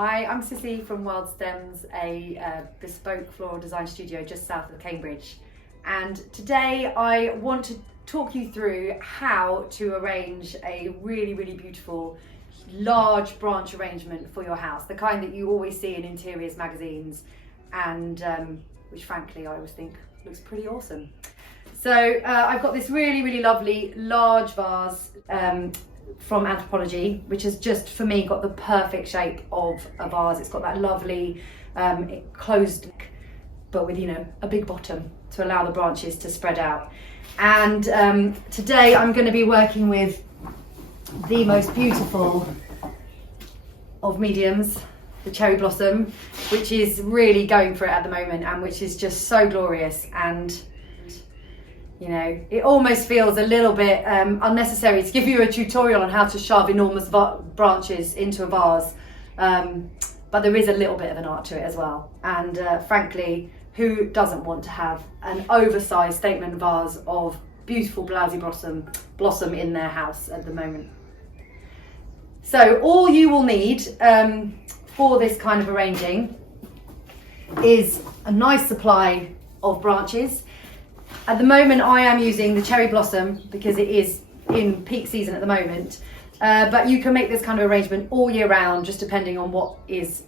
Hi, I'm Cissy from Wild Stems, a bespoke floral design studio just south of Cambridge. And today I want to talk you through how to arrange a really, really beautiful large branch arrangement for your house, the kind that you always see in interiors magazines and which frankly I always think looks pretty awesome. So I've got this really, really lovely large vase from Anthropology, which has just for me got the perfect shape of a vase. It's got that lovely closed but with, you know, a big bottom to allow the branches to spread out. And today I'm going to be working with the most beautiful of mediums, the cherry blossom, which is really going for it at the moment and which is just so glorious. And you know, it almost feels a little bit unnecessary to give you a tutorial on how to shove enormous branches into a vase, but there is a little bit of an art to it as well. And frankly, who doesn't want to have an oversized statement vase of beautiful blousy blossom in their house at the moment? So all you will need for this kind of arranging is a nice supply of branches. At the moment I am using the cherry blossom because it is in peak season at the moment, but you can make this kind of arrangement all year round, just depending on what is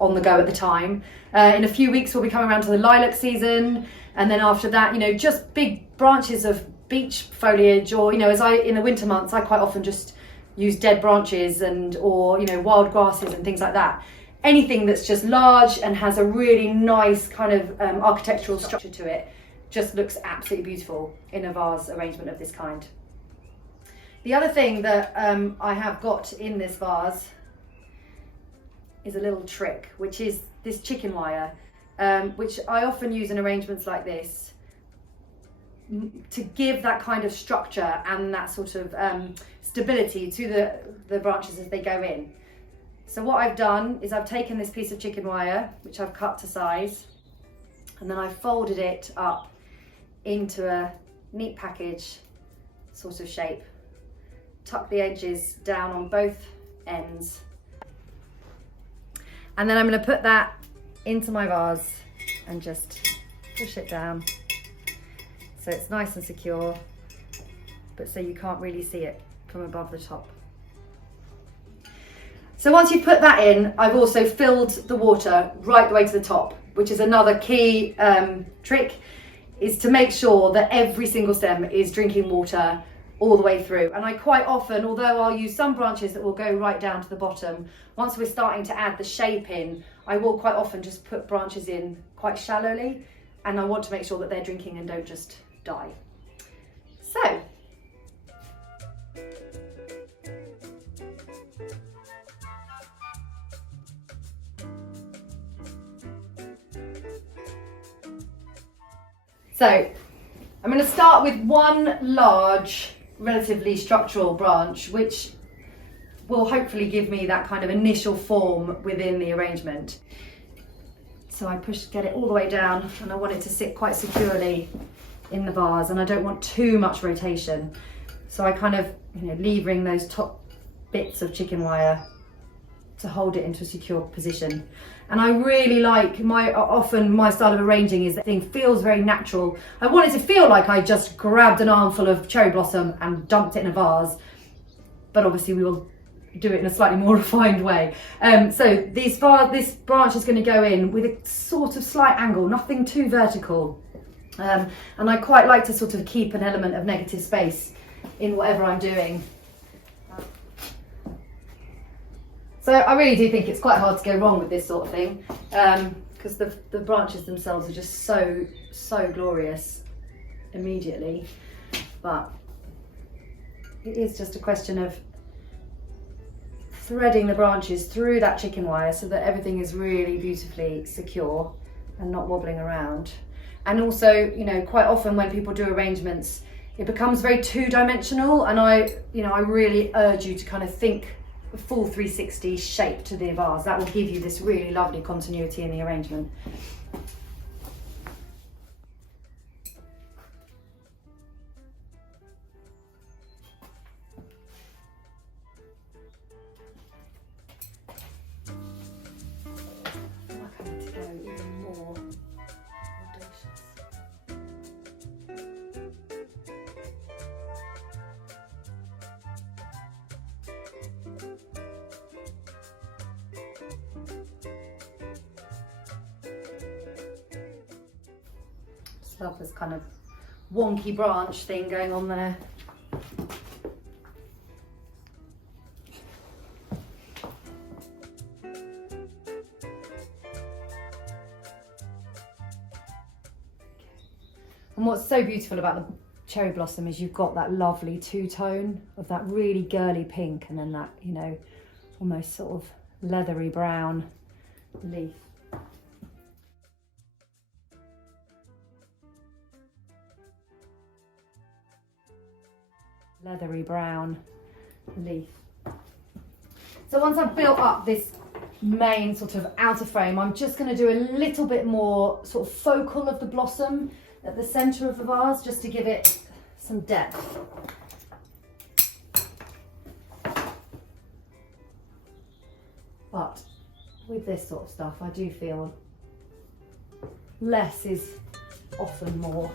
on the go at the time. In a few weeks we'll be coming around to the lilac season, and then after that, you know, just big branches of beech foliage, or, you know, in the winter months I quite often just use dead branches or, you know, wild grasses and things like that. Anything that's just large and has a really nice kind of architectural structure to it just looks absolutely beautiful in a vase arrangement of this kind. The other thing that I have got in this vase is a little trick, which is this chicken wire, which I often use in arrangements like this to give that kind of structure and that sort of stability to the branches as they go in. So what I've done is I've taken this piece of chicken wire, which I've cut to size, and then I've folded it up into a neat package sort of shape, tuck the edges down on both ends, and then I'm going to put that into my vase and just push it down so it's nice and secure, but so you can't really see it from above the top. So once you put that in, I've also filled the water right the way to the top, which is another key trick, is to make sure that every single stem is drinking water all the way through. And I quite often, although I'll use some branches that will go right down to the bottom, once we're starting to add the shape in, I will quite often just put branches in quite shallowly, and I want to make sure that they're drinking and don't just die. So, I'm going to start with one large, relatively structural branch, which will hopefully give me that kind of initial form within the arrangement. So I get it all the way down, and I want it to sit quite securely in the vase, and I don't want too much rotation. So I kind of, you know, levering those top bits of chicken wire to hold it into a secure position. And I really like often my style of arranging is that thing feels very natural. I want it to feel like I just grabbed an armful of cherry blossom and dumped it in a vase, but obviously we will do it in a slightly more refined way. So this branch is going to go in with a sort of slight angle, nothing too vertical. And I quite like to sort of keep an element of negative space in whatever I'm doing. So I really do think it's quite hard to go wrong with this sort of thing, because the branches themselves are just so glorious immediately. But it is just a question of threading the branches through that chicken wire so that everything is really beautifully secure and not wobbling around. And also, you know, quite often when people do arrangements, it becomes very two-dimensional, and I really urge you to kind of think a full 360 shape to the vase. That will give you this really lovely continuity in the arrangement. Love this kind of wonky branch thing going on there. And what's so beautiful about the cherry blossom is you've got that lovely two-tone of that really girly pink and then that, you know, almost sort of leathery brown leaf. Leathery brown leaf. So once I've built up this main sort of outer frame, I'm just going to do a little bit more sort of focal of the blossom at the centre of the vase, just to give it some depth. But with this sort of stuff, I do feel less is often more.